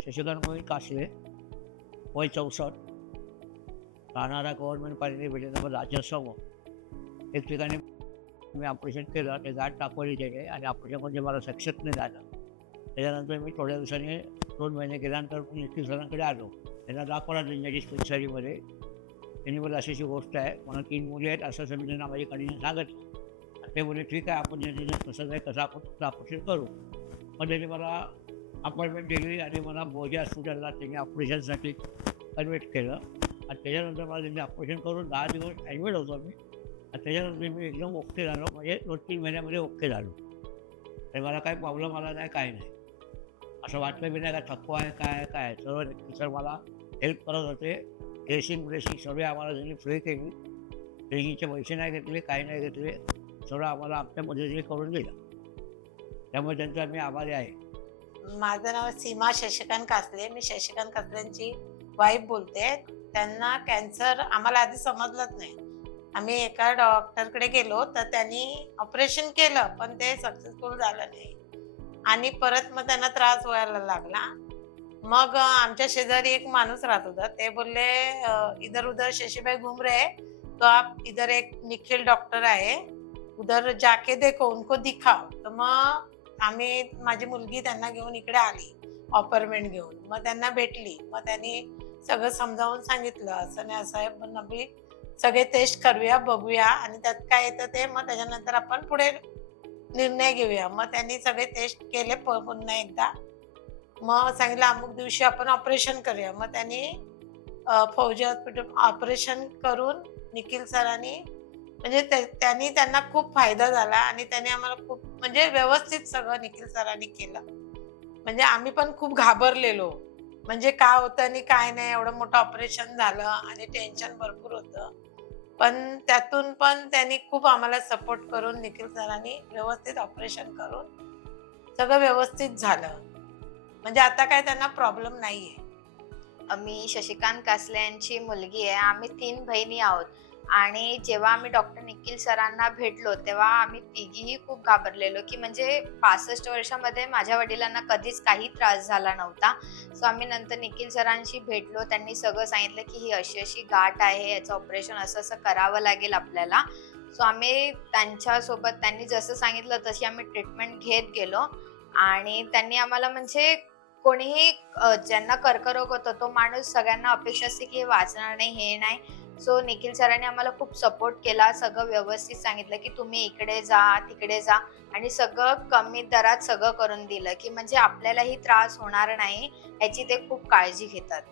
शशिकांत मोहित कासले, वय 64, राहणारा गव्हर्नमेंट पालिका भेटण्यामध्ये राज्यासमोर एक ठिकाणी मी ऑपरेशन केलं. ते गाठ टाकवली त्याने आणि ऑपरेशनमध्ये मला सक्सेस नाही झालं. त्याच्यानंतर मी थोड्या दिवसांनी 2 महिने गेल्यानंतर निखिल सरांकडे आलो. त्यांना दाखवला त्यांच्या डिस्पेन्सरीमध्ये. त्यांनी बोललं अशी अशी गोष्ट आहे, मला 3 मुली आहेत असं त्यांना माझी कंडिशन सांगितलं. ते बोलले ठीक आहे, आपण कसं आहे कसं आपण तुमचं ऑपरेशन करू. मग त्यांनी मला अपॉइंटमेंट दिली आणि मला बोजे हॉस्पिटलला त्यांनी ऑपरेशनसाठी कन्व्हर्ट केलं. आणि त्याच्यानंतर मला त्यांनी ऑपरेशन करून 10 दिवस ॲडमिट होतो मी. आणि त्याच्यानंतर मी एकदम ओके झालो, म्हणजे 2-3 महिन्यामध्ये ओके झालो. आणि मला काही प्रॉब्लेम आला नाही, काही नाही. असं वाटलं बी नाही का थकवा आहे काय सर्व सर मला हेल्प करत होते. ड्रेसिंग सर्व आम्हाला त्यांनी फ्री केली. ट्रेनिंगचे पैसे नाही घेतले, काही नाही घेतले. सर्व आम्हाला आमच्या मदतीने करून दिलं. त्यामुळे त्यांचा मी आभारी आहे. माझं नाव सीमा शशिकांत कासले. मी शशिकांत कासलेंची वाईफ बोलते. त्यांना कॅन्सर आम्हाला आधी समजलंच नाही. आम्ही एका डॉक्टरकडे गेलो तर त्यांनी ऑपरेशन केलं, पण ते सक्सेसफुल झालं नाही आणि परत मग त्यांना त्रास व्हायला लागला. मग आमच्या शेजारी एक माणूस राहत होता. ते बोलले इधर उधर शशीभाई घूम रहे तो आप इधर एक निखिल डॉक्टर आहे, उधर जाके देखो, उनको दिखाओ. तर मग माझी मुलगी त्यांना घेऊन इकडे आली अपॉइंटमेंट घेऊन. मग त्यांना भेटली. मग त्यांनी सगळं समजावून सांगितलं, असं नाही असं आहे, पण आम्ही सगळे टेस्ट करूया, बघूया आणि त्यात काय येतं ते मग त्याच्यानंतर आपण पुढे निर्णय घेऊया. मग त्यांनी सगळे टेस्ट केले पुन्हा एकदा. मग सांगितलं अमुक दिवशी आपण ऑपरेशन करूया. मग त्यांनी फौजी हॉस्पिटल ऑपरेशन करून निखिल सरांनी म्हणजे त्यांनी त्यांना खूप फायदा झाला आणि त्यांनी आम्हाला खूप म्हणजे व्यवस्थित सगळं निखिल सरांनी केलं. म्हणजे आम्ही पण खूप घाबरलेलो, म्हणजे काय होतं आणि काय नाही, एवढं मोठं ऑपरेशन झालं आणि टेन्शन भरपूर होतं. पण त्यातून पण त्यांनी खूप आम्हाला सपोर्ट करून निखिल सरांनी व्यवस्थित ऑपरेशन करून सगळं व्यवस्थित झालं. म्हणजे आता काय त्यांना प्रॉब्लेम नाहीये. मी शशिकांत कासले यांची मुलगी आहे. आम्ही 3 बहिणी आहोत आणि जेव्हा आम्ही डॉक्टर निखिल सरांना भेटलो तेव्हा आम्ही तिघीही खूप घाबरलेलो की म्हणजे 65 वर्षामध्ये माझ्या वडिलांना कधीच काही त्रास झाला नव्हता. सो आम्ही नंतर निखिल सरांशी भेटलो. त्यांनी सगळं सांगितलं की ही अशी अशी गाठ आहे, याचं ऑपरेशन असं असं करावं लागेल आपल्याला. सो आम्ही त्यांच्यासोबत त्यांनी जसं सांगितलं तशी आम्ही ट्रीटमेंट घेत गेलो आणि त्यांनी आम्हाला म्हणजे कोणीही ज्यांना कर्करोग होतो तो माणूस सगळ्यांना अपेक्षा असते की हे वाचणार नाही, हे नाही. सो निखिल सरांनी आम्हाला खूप सपोर्ट केला. सगळं व्यवस्थित सांगितलं की तुम्ही इकडे जा, तिकडे जा आणि सगळं कमी दरात सगळं करून दिलं की म्हणजे आपल्यालाही त्रास होणार नाही याची ते खूप काळजी घेतात.